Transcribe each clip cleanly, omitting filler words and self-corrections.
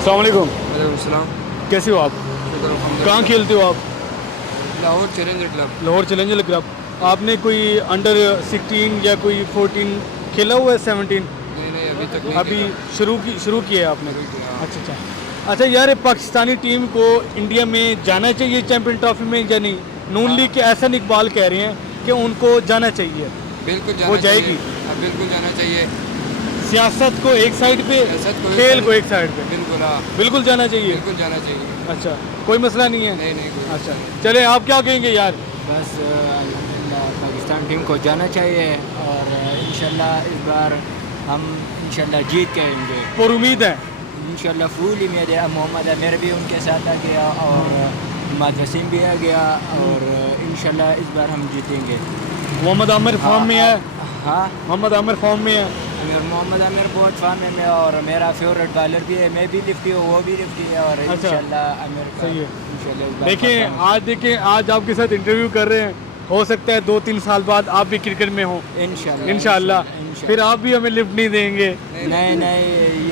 अस्सलाम वालेकुम। वालेकुम सलाम। कैसे हो आप? कहाँ खेलते हो आप? Lahore challenger club. Lahore challenger club. आपने कोई अंडर 16 या कोई 14 खेला हुआ है? 17 नहीं अभी तक नहीं अभी खेला। शुरू किया है आपने? शुरू किया। अच्छा। अच्छा यार, पाकिस्तानी टीम को इंडिया में जाना चाहिए चैंपियन ट्रॉफी में या नहीं? नून लीग के एहसन इकबाल कह रहे हैं कि उनको जाना चाहिए। बिल्कुल जाना वो चाहिए। जाएगी? हाँ बिल्कुल जाना चाहिए। सियासत को एक साइड पे, सियासत को एक खेल साइड- को एक साइड पे। बिल्कुल हाँ बिल्कुल जाना चाहिए। बिल्कुल जाना चाहिए। अच्छा, कोई मसला नहीं है? नहीं कोई अच्छा चले, आप क्या कहेंगे यार? बस अल्हम्दुलिल्लाह पाकिस्तान टीम को जाना चाहिए और इंशाल्लाह इस बार हम इंशाल्लाह जीत के आएंगे। और उम्मीद है? इंशाल्लाह फुल उम्मीद है। मोहम्मद आमिर भी उनके साथ आ गया और मोहम्मद वसीम भी आ गया और इंशाल्लाह इस बार हम जीतेंगे। मोहम्मद आमिर फॉर्म में है? हाँ मोहम्मद आमिर फॉर्म में है? मोहम्मद आमिर बहुत फॉर्म में और मेरा फेवरेट बॉलर भी है। मैं भी लिफ्टी हूँ, वो भी लिफ्टी है और अच्छा। इंशाल्लाह आमिर का सही है। इंशाल्लाह इस बार देखिए आज आपके साथ इंटरव्यू कर रहे हैं, हो सकता है 2-3 साल बाद आप भी क्रिकेट में हो इंशाल्लाह। फिर आप भी हमें लिफ्ट नहीं देंगे? नहीं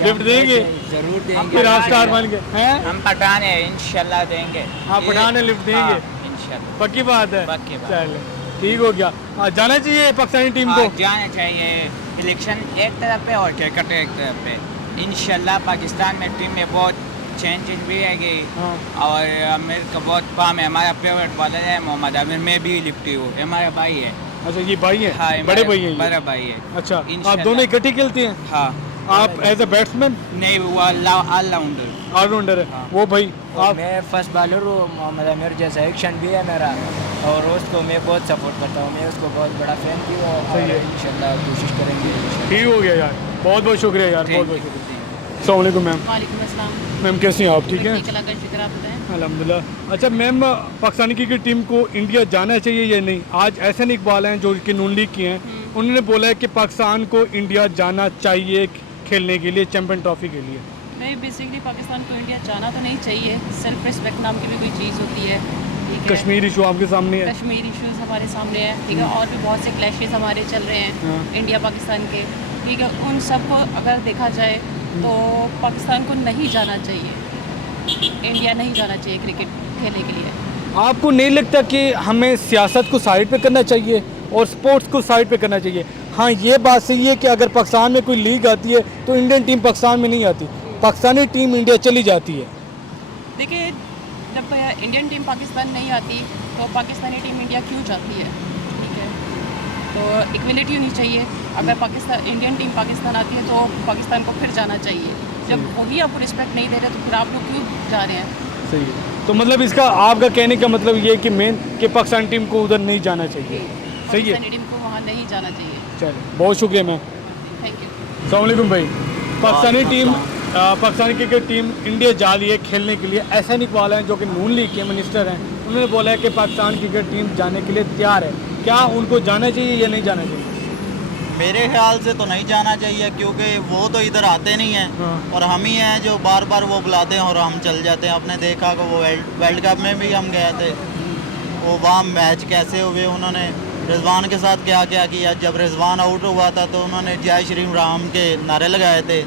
लिफ्ट देंगे? जरूर देंगे। फिर आप स्टार बन गए हैं? हम पठान है, इंशाल्लाह देंगे। आप पठान है, लिफ्ट देंगे? इंशाल्लाह पक्की बात है? पक्की बात। चले, ठीक हो गया। जाना चाहिए पाकिस्तानी टीम को? जाना चाहिए। इलेक्शन एक तरफ पे और क्रिकेट एक तरफ पे। इंशाल्लाह पाकिस्तान में टीम में बहुत चेंजेस भी आएगी। हाँ। और आमिर का बहुत फार्म है। हमारा फेवरेट बॉलर है मोहम्मद आमिर। मैं भी लिफ्टी हूँ, हमारा भाई है। अच्छा, ये भाई है? हाँ बड़े भाई हैं ये? बड़ा भाई है। अच्छा, आप इंशाल्लाह। दोनों इकट्ठे खेलते हैं? हाँ। आप एज ए बैट्समैन? नहीं वो ऑलराउंडर। ऑलराउंडर है। हाँ। वो भाई और आप? मैं फर्स्ट बॉलर हूँ। मोहम्मद आमिर जैसा एक्शन भी है मेरा और उसको मैं बहुत सपोर्ट करता हूँ। मैं उसको बहुत बड़ा फैन भी हूँ सही और है। इंशाल्लाह कोशिश करेंगे। ठीक हो गया यार, बहुत बहुत शुक्रिया यार, बहुत बहुत शुक्रिया। अस्सलाम वालेकुम मैम। वालेकुम अस्सलाम। मैम कैसी हैं आप? ठीक है अल्लाह का शुक्र, आप बताएं। अल्हम्दुलिल्लाह। अच्छा मैम, पाकिस्तानी क्रिकेट टीम को इंडिया जाना चाहिए या नहीं? आज एहसन इकबाल हैं जो कि नून लीग के हैं, उन्होंने बोला है कि पाकिस्तान को इंडिया जाना चाहिए खेलने के लिए, चैंपियन ट्रॉफी के लिए। नहीं, बेसिकली पाकिस्तान को इंडिया जाना तो नहीं चाहिए। सेल्फ रिस्पेक्ट नाम की भी कोई चीज़ होती है, ठीक है। कश्मीर इशू आपके सामने है? कश्मीर इश्यूज हमारे सामने है, ठीक है। और भी बहुत से क्लैशेस हमारे चल रहे हैं हाँ। इंडिया पाकिस्तान के, ठीक है। उन सब को अगर देखा जाए तो पाकिस्तान को नहीं जाना चाहिए, इंडिया नहीं जाना चाहिए क्रिकेट खेलने के लिए। आपको नहीं लगता कि हमें सियासत को साइड पे करना चाहिए और स्पोर्ट्स को साइड पे करना चाहिए? हाँ, ये बात सही है कि अगर पाकिस्तान में कोई लीग आती है तो इंडियन टीम पाकिस्तान में नहीं आती, पाकिस्तानी टीम इंडिया चली जाती है। देखिए, जब इंडियन टीम पाकिस्तान नहीं आती तो पाकिस्तानी टीम इंडिया क्यों जाती है, ठीक है। तो इक्वलिटी होनी चाहिए। अगर पाकिस्तान इंडियन टीम पाकिस्तान आती है तो पाकिस्तान को फिर जाना चाहिए। जब वही आपको रिस्पेक्ट नहीं दे रहे तो फिर आप लोग क्यों जा रहे हैं? सही है। तो मतलब इसका आपका कहने का मतलब ये है कि मेन कि पाकिस्तान टीम को उधर नहीं जाना चाहिए। सही है, पाकिस्तानी टीम को वहाँ नहीं जाना चाहिए। चलो बहुत शुक्रिया मैम। Thank you. अस्सलाम वालेकुम भाई। पाकिस्तानी क्रिकेट टीम इंडिया जा रही है खेलने के लिए। एहसन इकबाल हैं जो कि नून लीग के मिनिस्टर हैं, उन्होंने बोला है कि पाकिस्तान क्रिकेट टीम जाने के लिए तैयार है। क्या उनको जाना चाहिए या नहीं जाना चाहिए? मेरे ख्याल से तो नहीं जाना चाहिए क्योंकि वो तो इधर आते नहीं हैं। हाँ। और हम ही हैं जो बार बार वो बुलाते हैं और हम चल जाते हैं। आपने देखा कि वो वर्ल्ड कप में भी हम गए थे, वो वहाँ मैच कैसे हुए, उन्होंने रिजवान के साथ क्या क्या किया। जब रिजवान आउट हुआ था तो उन्होंने जय श्री राम के नारे लगाए थे,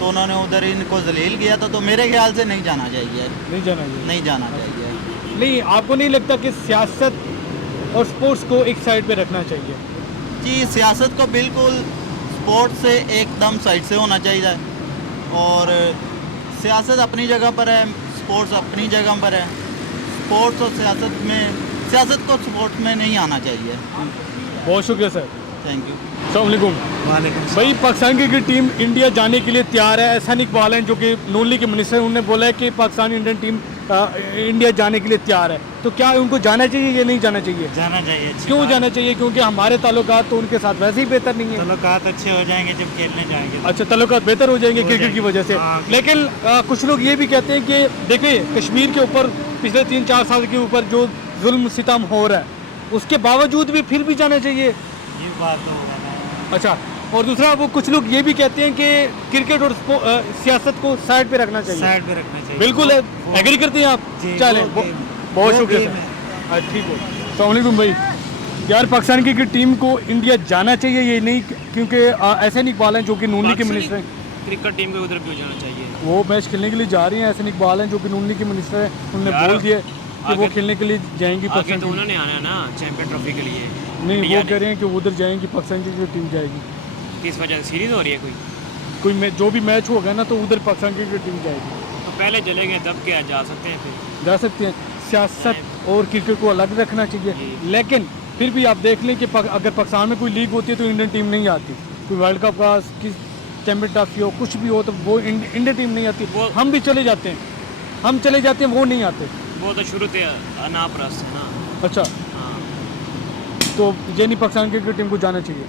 तो उन्होंने उधर इनको जलील किया था। तो मेरे ख्याल से नहीं जाना चाहिए, नहीं जाना चाहिए। नहीं जाना चाहिए। नहीं, आपको नहीं लगता कि सियासत और स्पोर्ट्स को एक साइड पे रखना चाहिए? जी, सियासत को बिल्कुल स्पोर्ट से एकदम साइड से होना चाहिए और सियासत अपनी जगह पर है, स्पोर्ट्स अपनी जगह पर है। स्पोर्ट्स और सियासत को स्पोर्ट्स में नहीं आना चाहिए। बहुत शुक्रिया सर, थैंक यू। अस्सलाम वालेकुम। भाई, पाकिस्तान क्रिकेट टीम इंडिया जाने के लिए तैयार है। एहसन इकबाल हैं जो कि नून लीग के मिनिस्टर, उन्होंने बोला है कि पाकिस्तान इंडियन टीम इंडिया जाने के लिए तैयार है। तो क्या उनको जाना चाहिए या नहीं जाना चाहिए? जाना चाहिए। क्यों जाना चाहिए? क्योंकि हमारे ताल्लुकात तो उनके साथ वैसे ही बेहतर नहीं है। ताल्लुकात अच्छे हो जाएंगे जब खेलने जाएंगे। अच्छा, ताल्लुकात बेहतर हो जाएंगे हो क्रिकेट की वजह से। हाँ। लेकिन कुछ लोग ये भी कहते हैं कि देखिए, कश्मीर के ऊपर पिछले 3-4 साल के ऊपर जो जुल्म सितम हो रहा है, उसके बावजूद भी फिर भी जाना चाहिए। ये बात तो होगा ना। अच्छा, और दूसरा वो कुछ लोग ये भी कहते हैं कि क्रिकेट और सियासत को साइड पे रखना चाहिए। साइड पे रखना चाहिए। बिल्कुल है, एग्री करते हैं आप? जी, चलें, वो बहुत वो शुक्रिया गेम सर। हाँ, ठीक हो। अस्सलाम वालेकुम भाई। यार, पाकिस्तान की टीम को इंडिया जाना चाहिए ये नहीं? क्योंकि एहसन इकबाल हैं जो कि नून लीग के मिनिस्टर हैं। क्रिकेट टीम को उधर क्यों जाना चाहिए? वो मैच खेलने के लिए जा रही हैं। एहसन इकबाल हैं जो कि नून लीग के मिनिस्टर हैं, उन्होंने यार, बोल दिया कि वो आगे- खेलने के लिए जाएंगी आगे पाकिस्तान तो की। उन्होंने आना है ना चैंपियन ट्रॉफी के लिए। नहीं, इंडिया वो ने। कह रहे हैं कि उधर जाएंगी, पाकिस्तान की जो टीम जाएगी। किस वजह से सीरीज हो रही है कोई? कोई जो भी मैच होगा ना तो उधर पाकिस्तान की जो टीम जाएगी। तो पहले चले गए तब क्या जा सकते हैं फिर? जा सकते हैं। सियासत और क्रिकेट को अलग रखना चाहिए, जी। लेकिन फिर भी आप देख लें कि अगर पाकिस्तान में कोई लीग होती है तो इंडियन टीम नहीं आती। कोई वर्ल्ड कप का किस चैम्पियन ट्रॉफी हो, कुछ भी हो, तो वो इंडियन टीम नहीं आती। वो- हम भी चले जाते हैं, हम चले जाते हैं, वो नहीं आते। वो तो शुरू से अनापरस्त है ना। अच्छा, हाँ। तो ये नहीं पाकिस्तान क्रिकेट टीम को जाना चाहिए।